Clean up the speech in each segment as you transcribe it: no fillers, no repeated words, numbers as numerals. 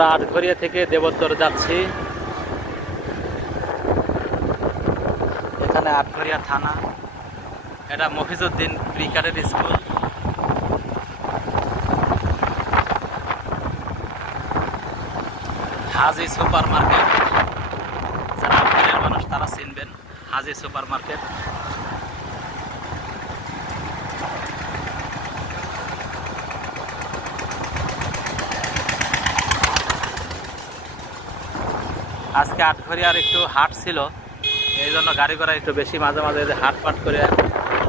আমরা আটঘরিয়া থেকে দেবোত্তর যাচ্ছি। এখানে আটঘরিয়া থানা, এটা মফিজউদ্দিন প্রি ক্যাডেট স্কুল। হাজি সুপার মার্কেট, যারা আটঘরিয়ার মানুষ তারা চিনবেন হাজি সুপার মার্কেট। আজকে আটঘরিয়ার একটু হাট ছিল, এই জন্য গাড়ি ঘোড়া একটু বেশি, মাঝে মাঝে হাট পাট করে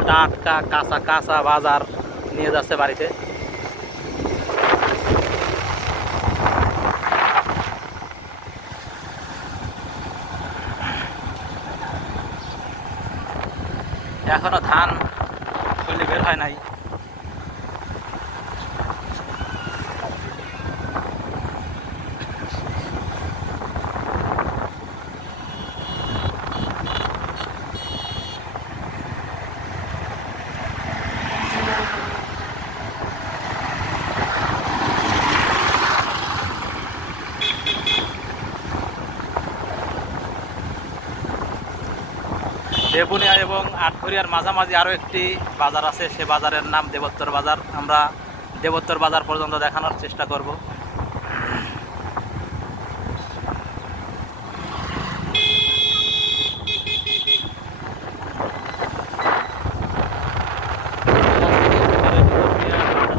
টাটকা কাঁচা কাঁচা বাজার নিয়ে যাচ্ছে বাড়িতে। এখনো ধান খুলে বের হয় নাই। দেবুনিয়া এবং আটঘরিয়ার মাঝামাঝি আরও একটি বাজার আছে, সে বাজারের নাম দেবোত্তর বাজার। আমরা দেবোত্তর বাজার পর্যন্ত দেখানোর চেষ্টা করব।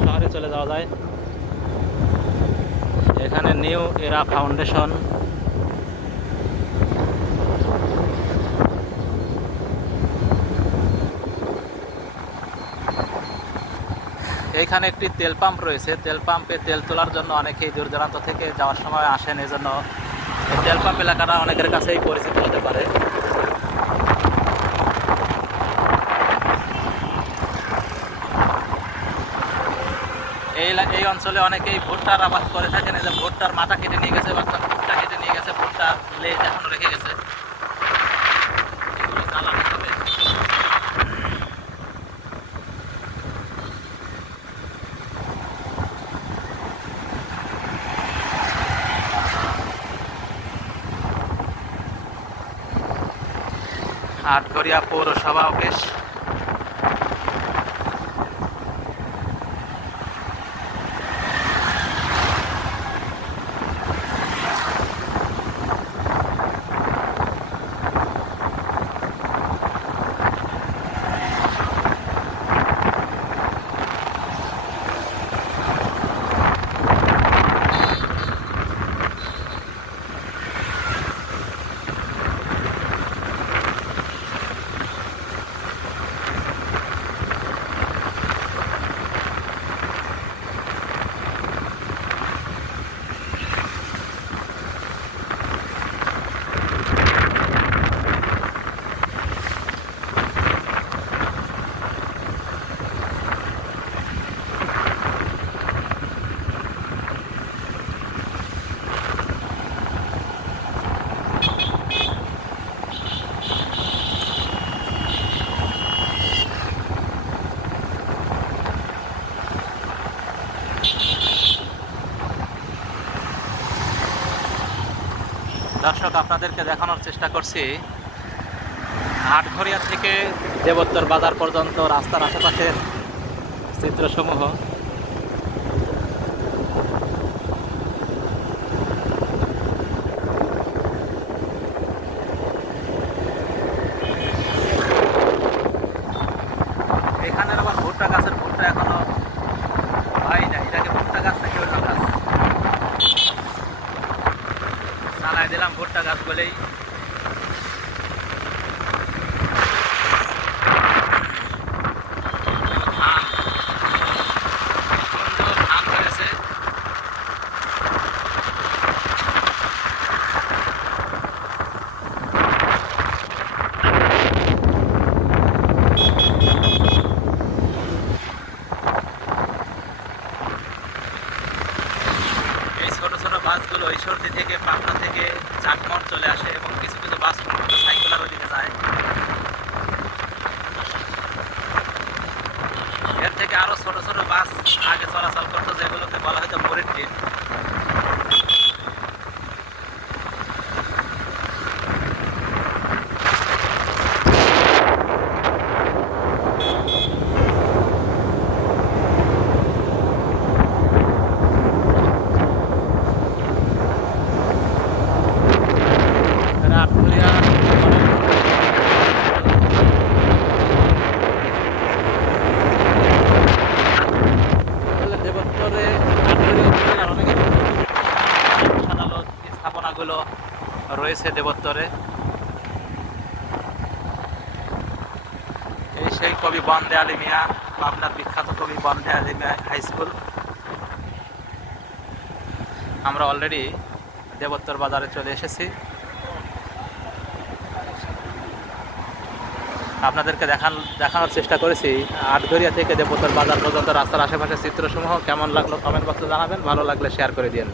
শহরে চলে যাওয়া যায়। এখানে নিউ এরা ফাউন্ডেশন, এইখানে একটি তেল পাম্প রয়েছে। তেল পাম্পে তেল তোলার জন্য অনেকেই দূর দূরান্ত থেকে যাওয়ার সময় আসেন, এই জন্য তেল পাম্প এলাকাটা অনেকের কাছেই পরিচিত হতে পারে। এই অঞ্চলে অনেকেই ভুট্টার আবাদ করে থাকেন। এই যে ভুট্টার মাথা কেটে নিয়ে গেছে, বা ভুট্টা কেটে নিয়ে গেছে, ভুট্টা লেজ এখন রেখে গেছে, এগুলো জ্বালানি হবে। আটঘরিয়া পৌরসভা অফিস। দর্শক, আপনাদেরকে দেখানোর চেষ্টা করছি আটঘরিয়া থেকে দেবোত্তর বাজার পর্যন্ত রাস্তার আশেপাশের চিত্রসমূহ। এখানের আবার ভুট্টা গাছের ভুট্টা এখনো হয় না, এটাকে ভুট্টা গাছ নাকি অন্য গাছ চালাই দিলাম, ভুট্টা গাছ বলেই। বাসগুলো ঈশ্বরদী থেকে, পাবনা থেকে, চাটমোহর চলে আসে এবং কিছু কিছু বাস সাইকেলের ওইদিকে যায়। এর থেকে আরো ছোট ছোট বাস আগে চলাচল করতো, যেগুলোকে বলা হয়তো মুরিদ ট্রেন। রয়েছে দেবোত্তরে। এই সেই কবি বন্দে আলী মিয়া, পাবনার বিখ্যাত কবি বন্দে আলী মিয়া হাই স্কুল। আমরা অলরেডি দেবোত্তর বাজারে চলে এসেছি। আপনাদেরকে দেখানোর চেষ্টা করেছি আটঘরিয়া থেকে দেবোত্তর বাজার পর্যন্ত রাস্তার আশেপাশের চিত্রসমূহ। কেমন লাগলো কমেন্ট বক্সে জানাবেন, ভালো লাগলে শেয়ার করে দিন।